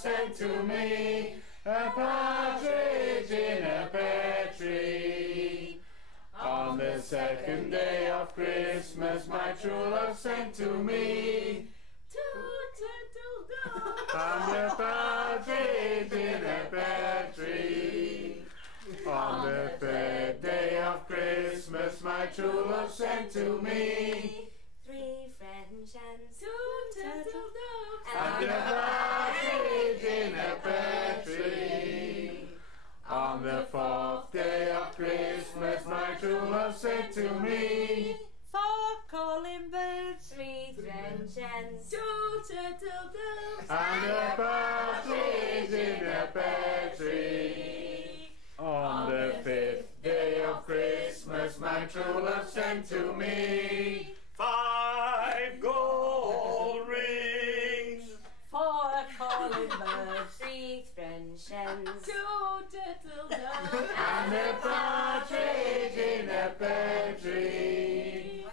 sent to me a partridge in a pear tree. On the second day of Christmas my true love sent to me two turtle doves and a partridge in a pear tree. On the third day of Christmas my true love sent to me three French hens, two turtle doves and a partridge in a pear tree. On the fourth day of Christmas my true love sent to me four calling birds, three French hens, two turtle doves and a partridge in a pear tree. On the fifth day of Christmas my true love sent to me 5 gold rings, four calling birds, three French hens, two turtle doves and a partridge in a pear tree.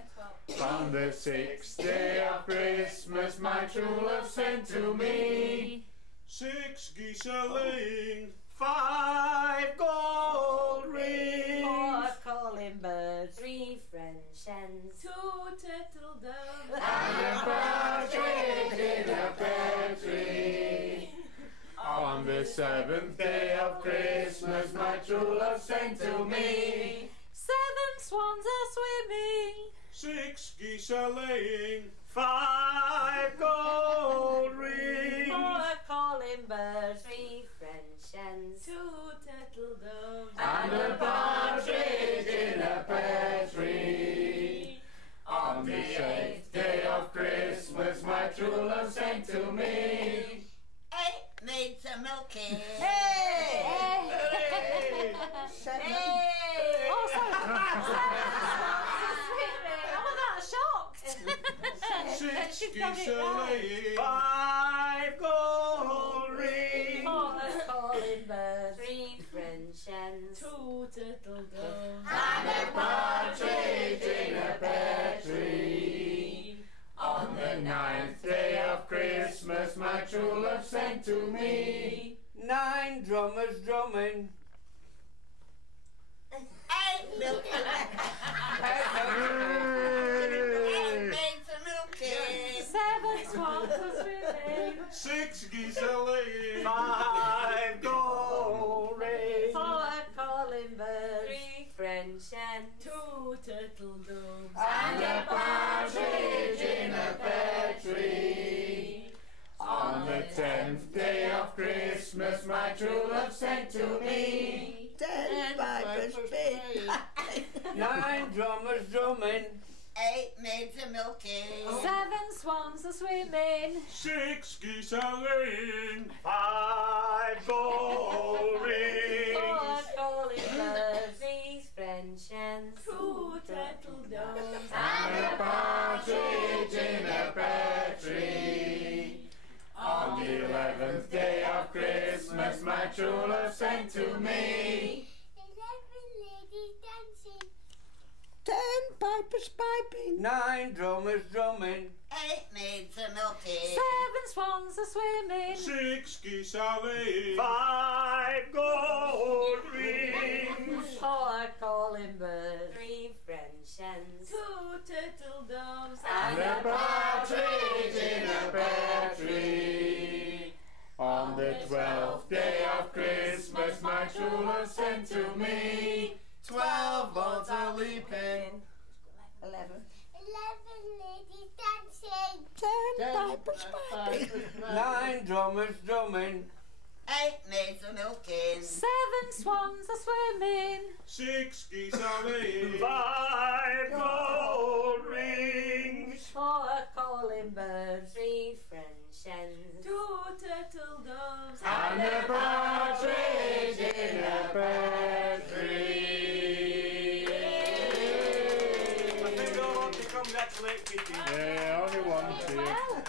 On the sixth day of Christmas my true love sent to me 6 geese a laying, 5 gold rings, four calling birds, three French hens, two turtle doves and a partridge in a pear tree. On the seventh day of Christmas my true love sent to me 7 swans are swimming, 6 geese a laying, 5 gold rings, four calling birds, three French hens, two turtle doves and a partridge in a pear tree. On the eighth day of Christmas my true love sent to me 8 maids a milking. Hey! Oh, sorry. I was shocked. 6 geese a laying, 5 gold rings, Four calling birds, three French hens, two turtle doves and a partridge in a pear tree. On the ninth day of Christmas my true love sent to me 9 drummers drumming. 8 milking. 8 Hey! maids a milking. 7 swans are swimming, 6 geese a laying, 5 gold rings, four calling birds, three French hens, two turtle doves and a partridge in a pear tree. On the 10th day of Christmas my true love sent to me 10 pipers pig. 9 drummers drumming. 8 maids a milking. 7 swans are swimming, 6 geese a laying, 5 gold rings, four calling birds, three French hens, two turtle doves and a partridge in a pear tree. On the 11th day of Christmas my true love sent to me 11 ladies dancing, 10 pipers piping. 9 drummers drumming. 8 maids a milking. 7 swans are swimming, 6 geese a laying, 5 gold rings, four calling birds, three French hens, two turtle doves and a partridge in a pear tree. On the 12th day of Christmas my true love sent to me 12 birds are leaping, 11. 11 ladies dancing, 10 pipers piping. 9 drummers drumming. 8 maids a milking. 7 swans are swimming, 6 geese a laying, 5 gold rings, four calling birds, three French hens, two turtle doves and a partridge in a pear tree. I think I want to congratulate Vicky. Yeah, only one, two. Well.